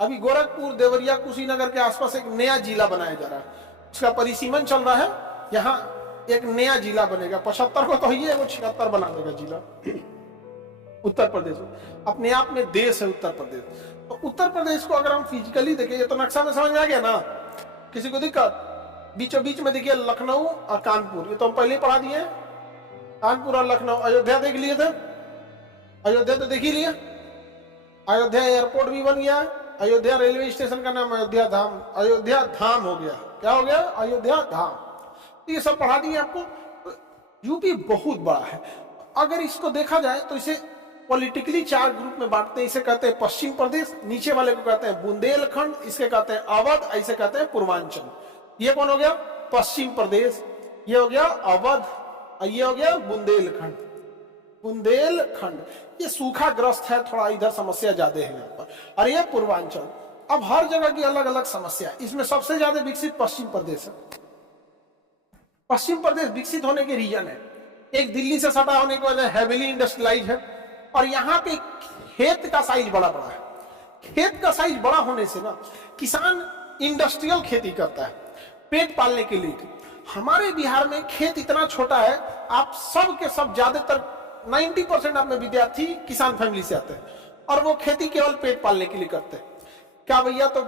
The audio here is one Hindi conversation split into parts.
अभी गोरखपुर, देवरिया, कुशीनगर के आसपास एक नया जिला बनाया जा रहा है, उसका परिसीमन चल रहा है। यहाँ एक नया जिला बनेगा, 75 को तो ये, वो 76 बना देगा जिला। उत्तर प्रदेश अपने आप में देश है उत्तर प्रदेश। तो उत्तर प्रदेश को अगर हम फिजिकली देखें, ये तो नक्शा में समझ में आ गया ना, किसी को दिक्कत? बीचों बीच में देखिए लखनऊ और कानपुर, ये तो हम पहले ही पढ़ा दिए। कानपुर और लखनऊ। अयोध्या देख लिए थे, अयोध्या तो देख ही लिया। अयोध्या एयरपोर्ट भी बन गया, अयोध्या रेलवे स्टेशन का नाम अयोध्या धाम, अयोध्या धाम हो गया। क्या हो गया? अयोध्या धाम। ये सब पढ़ा दिए आपको। यूपी बहुत बड़ा है। अगर इसको देखा जाए तो इसे पॉलिटिकली 4 ग्रुप में बांटते हैं। इसे कहते हैं पश्चिम प्रदेश, नीचे वाले को कहते हैं बुंदेलखंड, इसके कहते हैं अवध, ऐसे कहते हैं पूर्वांचल। ये कौन हो गया? पश्चिम प्रदेश। ये हो गया अवध, ये हो गया बुंदेलखंड। बुंदेलखंड ये सूखा ग्रस्त है, थोड़ा इधर समस्या ज्यादा है यहाँ पर। और ये पूर्वांचल। अब हर जगह की अलग अलग समस्या। इसमें सबसे ज्यादा विकसित पश्चिम प्रदेश है। पश्चिम प्रदेश विकसित होने के रीजन है, एक दिल्ली से सटा होने की वजह हैवीली इंडस्ट्रियलाइज है, और यहाँ पे खेत का साइज बड़ा बड़ा है। खेत का साइज बड़ा होने से ना किसान इंडस्ट्रियल खेती करता है पेट पालने के लिए। हमारे बिहार में खेत इतना छोटा है, आप सब के सब ज्यादातर 90% आप में विद्यार्थी किसान फैमिली से आते हैं, और वो खेती केवल पेट पालने के लिए करते हैं। क्या भैया, तो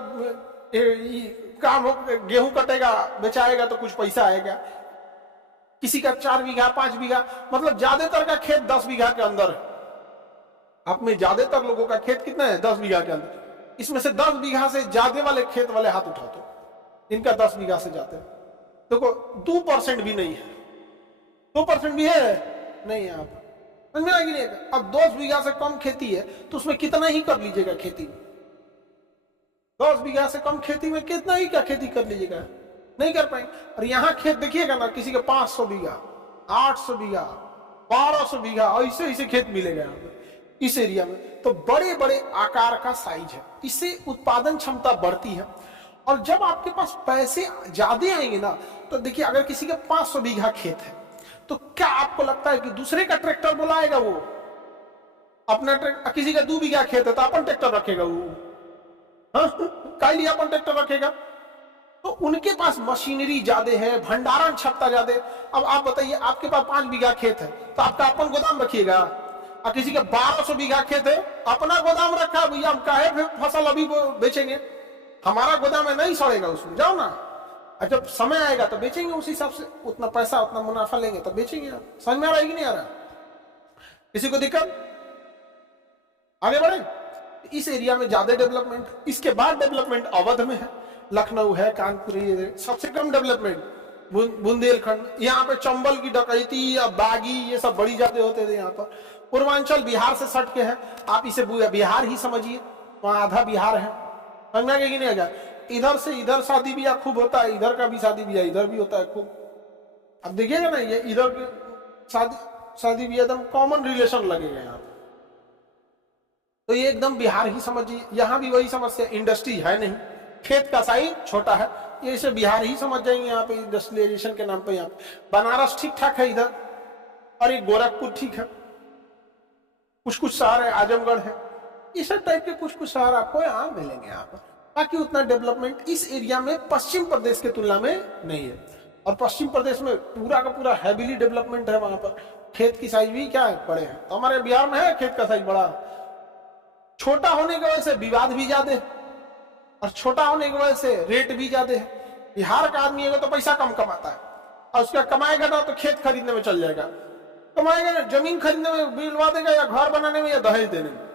काम हो, गेहूं कटेगा बेचाएगा तो कुछ पैसा आएगा। किसी का 4 बीघा 5 बीघा, मतलब ज्यादातर का खेत 10 बीघा के अंदर है। आप में ज्यादातर लोगों का खेत कितना है? 10 बीघा के अंदर। इसमें से 10 बीघा से ज्यादा वाले खेत वाले हाथ उठा दो, इनका 10 बीघा से जाते हैं। देखो 2% भी नहीं है, 2% भी है नहीं है। आप समझ में आएगी नहीं? अब 10 बीघा से कम खेती है तो उसमें कितना ही कर लीजिएगा खेती। 10 बीघा से कम खेती में कितना ही क्या खेती कर लीजिएगा, नहीं कर पाएंगे। और यहाँ खेत देखिएगा ना, किसी का 500 बीघा 800 बीघा 1200 बीघा ऐसे ऐसे खेत मिलेगा यहाँ पे इस एरिया में। तो बड़े बड़े आकार का साइज है, इससे उत्पादन क्षमता बढ़ती है। और जब आपके पास पैसे ज्यादा आएंगे ना, तो देखिए अगर किसी का 500 बीघा खेत है, तो क्या आपको लगता है कि दूसरे का ट्रैक्टर बुलाएगा? वो अपना ट्रैक्टर, किसी का 2 बीघा खेत है तो अपन ट्रैक्टर रखेगा वो, का लिए अपन ट्रैक्टर रखेगा? तो उनके पास मशीनरी ज्यादा है, भंडारण क्षमता ज्यादा है। अब आप बताइए, आपके पास 5 बीघा खेत है तो आपका अपन गोदाम रखिएगा, और किसी का 1200 बीघा खेत है अपना गोदाम रखा, भैया हम काहे फसल अभी बेचेंगे, हमारा गोदाम है नहीं सड़ेगा उसमें, जाओ ना। और जब समय आएगा तो बेचेंगे, उस हिसाब से उतना पैसा उतना मुनाफा लेंगे तो बेचेंगे। समझ में आ रहा है कि नहीं आ रहा? किसी को दिक्कत? आगे बढ़े। इस एरिया में ज्यादा डेवलपमेंट, इसके बाद डेवलपमेंट अवध में है, लखनऊ है, कानपुर है। सबसे कम डेवलपमेंट बुंदेलखंड। यहाँ पे चंबल की डकैती या बागी ये सब बड़ी ज्यादा होते थे यहाँ पर। पूर्वांचल बिहार से सट के है, आप इसे बिहार ही समझिए, वहां आधा बिहार है। समझ में आ गया कि नहीं आ गया? इधर से इधर शादी ब्याह खूब होता है, इधर का भी शादी ब्याह इधर भी होता है खूब। अब देखिएगा ना, ये इधर के शादी ब्याह एकदम कॉमन रिलेशन लगेगा यहाँ पे। तो ये एकदम बिहार ही समझिए। यहाँ भी वही समस्या, इंडस्ट्री है नहीं, खेत का साइज छोटा है, ये इसे बिहार ही समझ जाएंगे यहाँ पे इंडस्ट्रियलाइजेशन के नाम पे। यहाँ पे बनारस ठीक ठाक है इधर, और ये गोरखपुर ठीक है, कुछ कुछ शहर है, आजमगढ़ है, इस टाइप के कुछ कुछ शहर आपको यहाँ मिलेंगे यहाँ पर। बाकी उतना डेवलपमेंट इस एरिया में पश्चिम प्रदेश के तुलना में नहीं है। और पश्चिम प्रदेश में पूरा का पूरा हैवीली डेवलपमेंट है, वहां पर खेत की साइज भी क्या है, बड़े हैं। तो हमारे बिहार में है खेत का साइज बड़ा, छोटा होने की वजह से विवाद भी ज्यादा है, और छोटा होने की वजह से रेट भी ज्यादा है। बिहार का आदमी अगर तो पैसा कम कमाता है, और उसका कमाएगा ना तो खेत खरीदने में चल जाएगा, कमाएगा ना जमीन खरीदने में बिलवा देगा, या घर बनाने में, या दहेज देने में।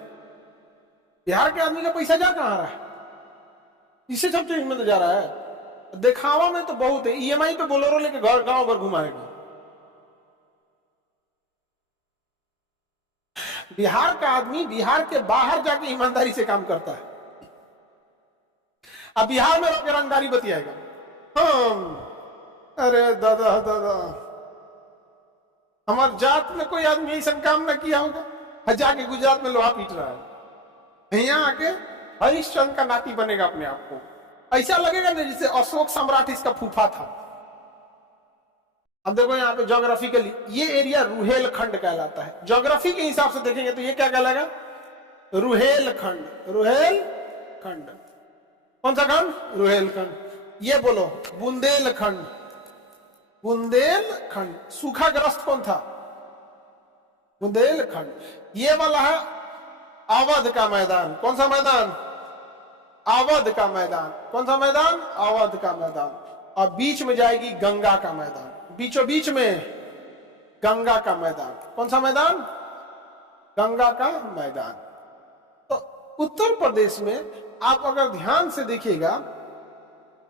बिहार के आदमी का पैसा जा कहाँ रहा है? इसे सब चीज में तो जा रहा है, दिखावा में तो बहुत है। ईएमआई पे बोलेरो लेके घर गांव भर घुमाएगा। बिहार का आदमी बिहार के बाहर जाके ईमानदारी से काम करता है, अब बिहार में रहकर रंगदारी बतियाएगा। अरे दादा दादा, हमारे जात में कोई आदमी ऐसा काम ना किया होगा, जाके गुजरात में लोहा पीट रहा है, यहाँ आके हरिश्चंद्र का नाती बनेगा अपने आप को। ऐसा लगेगा ना जैसे अशोक सम्राट इसका फूफा था। अब देखो यहाँ पे ज्योग्राफिकली ये एरिया रुहेलखंड कहलाता है। ज्योग्राफी के हिसाब से देखेंगे तो ये क्या कहलाएगा? रुहेलखंड। रुहेलखंड खंड। कौन सा खंड? रुहेलखंड। ये बोलो बुंदेलखंड। बुंदेलखंड। सूखाग्रस्त कौन था? बुंदेलखंड। ये वाला है अवध का मैदान। कौन सा मैदान? अवध का मैदान। कौन सा मैदान? अवध का मैदान। और बीच में जाएगी गंगा का मैदान, बीचों बीच में गंगा का मैदान। कौन सा मैदान? गंगा का मैदान। तो उत्तर प्रदेश में आप अगर ध्यान से देखिएगा,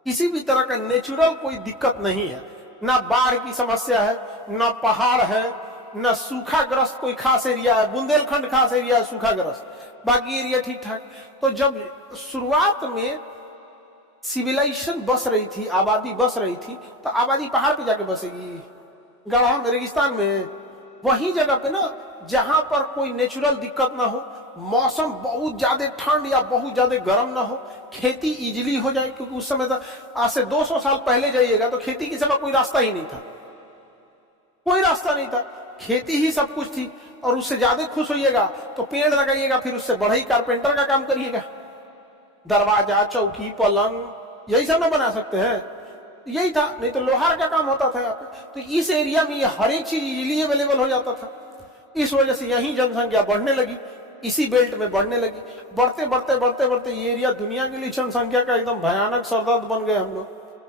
किसी भी तरह का नेचुरल कोई दिक्कत नहीं है, ना बाढ़ की समस्या है, ना पहाड़ है, ना सूखाग्रस्त कोई खास एरिया है। बुंदेलखंड खास एरिया है सूखाग्रस्त, बाकी एरिया ठीक ठाक। तो जब शुरुआत में सिविलाइजेशन बस रही थी, आबादी बस रही थी, तो आबादी पहाड़ पे जाके बसेगी, गढ़ा में, रेगिस्तान में, वही जगह पे ना जहां पर कोई नेचुरल दिक्कत ना हो, मौसम बहुत ज्यादा ठंड या बहुत ज्यादा गर्म ना हो, खेती इजीली हो जाए। क्योंकि उस समय आज से 200 साल पहले जाइएगा तो खेती के समय कोई रास्ता ही नहीं था, कोई रास्ता नहीं था, खेती ही सब कुछ थी। और उससे ज्यादा खुश होइएगा तो पेड़ लगाइएगा, फिर उससे बढ़ई कारपेंटर का काम करिएगा, दरवाजा, चौकी, पलंग, यही सब ना बना सकते हैं, यही था। नहीं तो लोहार का काम होता था यहाँ पे। तो इस एरिया में ये हर एक चीज इजीली अवेलेबल हो जाता था। इस वजह से यही जनसंख्या बढ़ने लगी, इसी बेल्ट में बढ़ने लगी। बढ़ते बढ़ते बढ़ते बढ़ते ये एरिया दुनिया के लिए जनसंख्या का एकदम भयानक सरदर्द बन गए हम लोग।